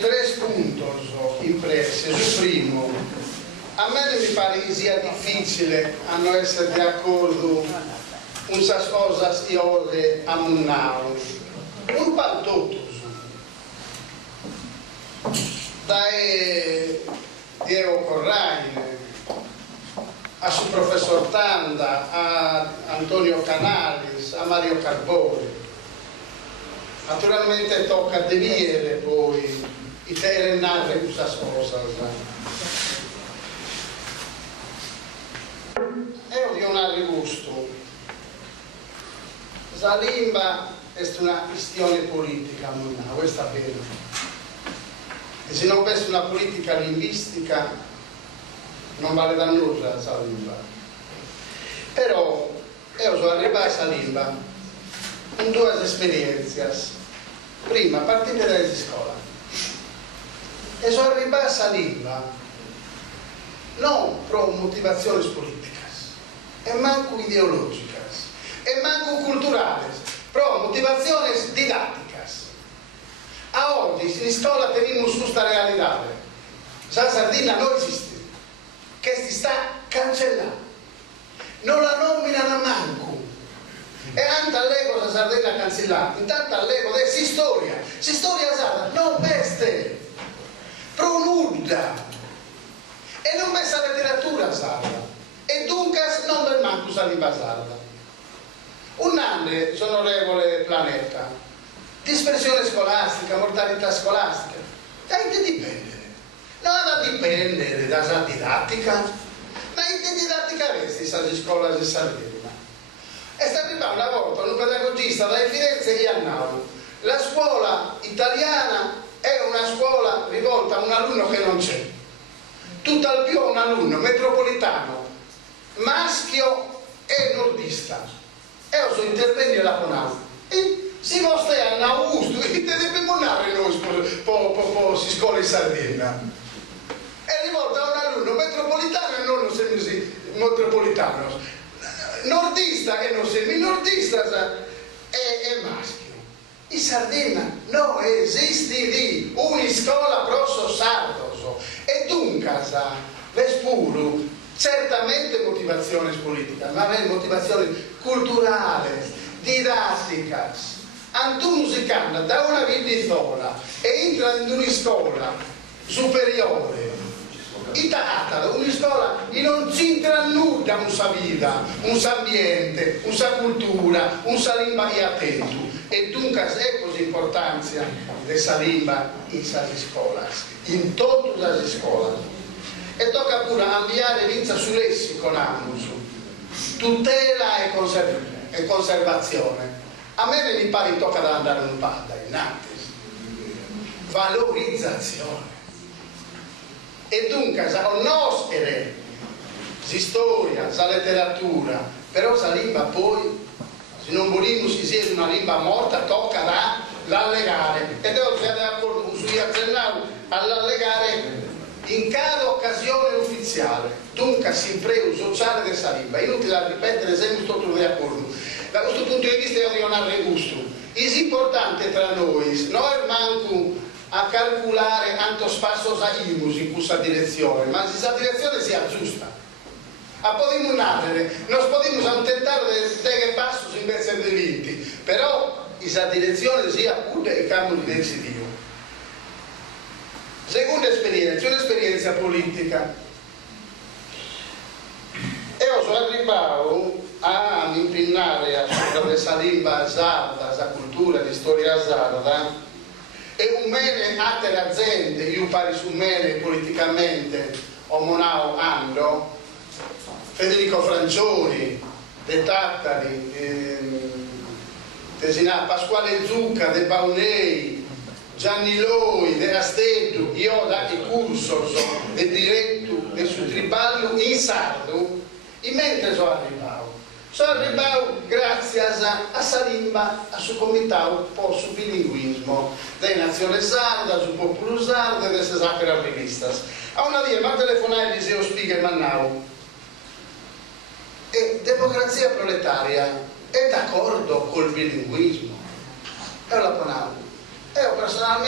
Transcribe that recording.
Tres puntos impressi. Su primo, a me non mi pare che sia difficile a non essere d'accordo con queste cose che io ammunnavo. Un pantotto da Diego Corraine a su professor Tanda, a Antonio Canalis, a Mario Carboni. Naturalmente tocca deviere poi i terrenare questa cosa. Io di un arrigusto. La lingua è una questione politica, questa è vero. E se non fosse una politica linguistica non vale da nulla la lingua. Però io sono arrivato alla lingua con due esperienze. Prima, a partire dalla scuola. E sono arrivato alla lingua non per motivazioni politiche, e manco ideologiche, e manco culturali, però motivazioni didattiche. A oggi in scuola teniamo su questa realtà. La Sardegna non esiste, che si sta cancellando. Non la nominano manco. E anche all'ego la Sardegna cancellata, intanto all'ego si storia sarda, non veste, pronuda, e non veste la letteratura sarda, e dunque non del manco sa lingua sarda. Un anno, onorevole Planeta, dispersione scolastica, mortalità scolastica, da che dipende? Non da dipendere dalla didattica, ma in che didattica resti sa scuola di Sardegna? E sta arrivando una volta un pedagogista da Firenze e Iannau. La scuola italiana è una scuola rivolta a un alunno che non c'è. Tutt'al più un alunno metropolitano, maschio e nordista. E io sono intervenuto alla Ponau. E si mostra a Augusto, e dobbiamo andare noi si scuola in Sardegna. È rivolta a un alunno metropolitano e non metropolitano. Nordista che non sei nordista è maschio. In Sardegna non esiste lì una scuola grosso sardo e dunque vespuru certamente motivazioni politiche, ma motivazioni culturali, didattiche. Antu musicante da una vita e entra in una scuola superiore italiana, una scuola che non c'entra nulla con la vita, con l'ambiente, con la cultura, con la lingua che attento. E dunque è così importanza della lingua in queste scuole, in tutte le scuole. E tocca pure ampliare l'inizio su lessico, tutela e conservazione. A me mi pare tocca da andare un po' in antes. Valorizzazione. E dunque, la nostra storia, la letteratura, però la lingua poi, se non vogliamo si sia una lingua morta, tocca l'allegare. Ed io sono d'accordo con Sui accennavo all'allegare in cada occasione ufficiale. Dunque, si imprego sociale della lingua. Inutile a ripetere, siamo tutti d'accordo. Da questo punto di vista io non avrei gusto. È importante tra noi, noi manco a calcolare quanto spazio saliamo in questa direzione, ma se questa direzione sia giusta. A podemos navere, non possiamo tentare di tenere passo invece di 20, però questa direzione sia pure il campo di decidio. Seconda esperienza, un'esperienza politica. Io sono arrivato a impinnare a sopra questa lingua sarda, questa cultura di storia sarda, e un mene altre aziende, io pari su mene politicamente, omonao Andro, Federico Francioni, De Tattari, Pasquale Zucca, De Baunei, Gianni Loi, De Rastetto, io ho dato corso e diretto e su triballo in sardo, in mentre sono arrivato. Sono arrivato grazie a Salimba, a suo comitato per il bilinguismo della nazione sarda, sul popolo sardo e delle sacre rivistas. A una dire, ma telefonai di Seo Spiga e Mannau. E democrazia proletaria è d'accordo col bilinguismo? E la Ponau. Io personalmente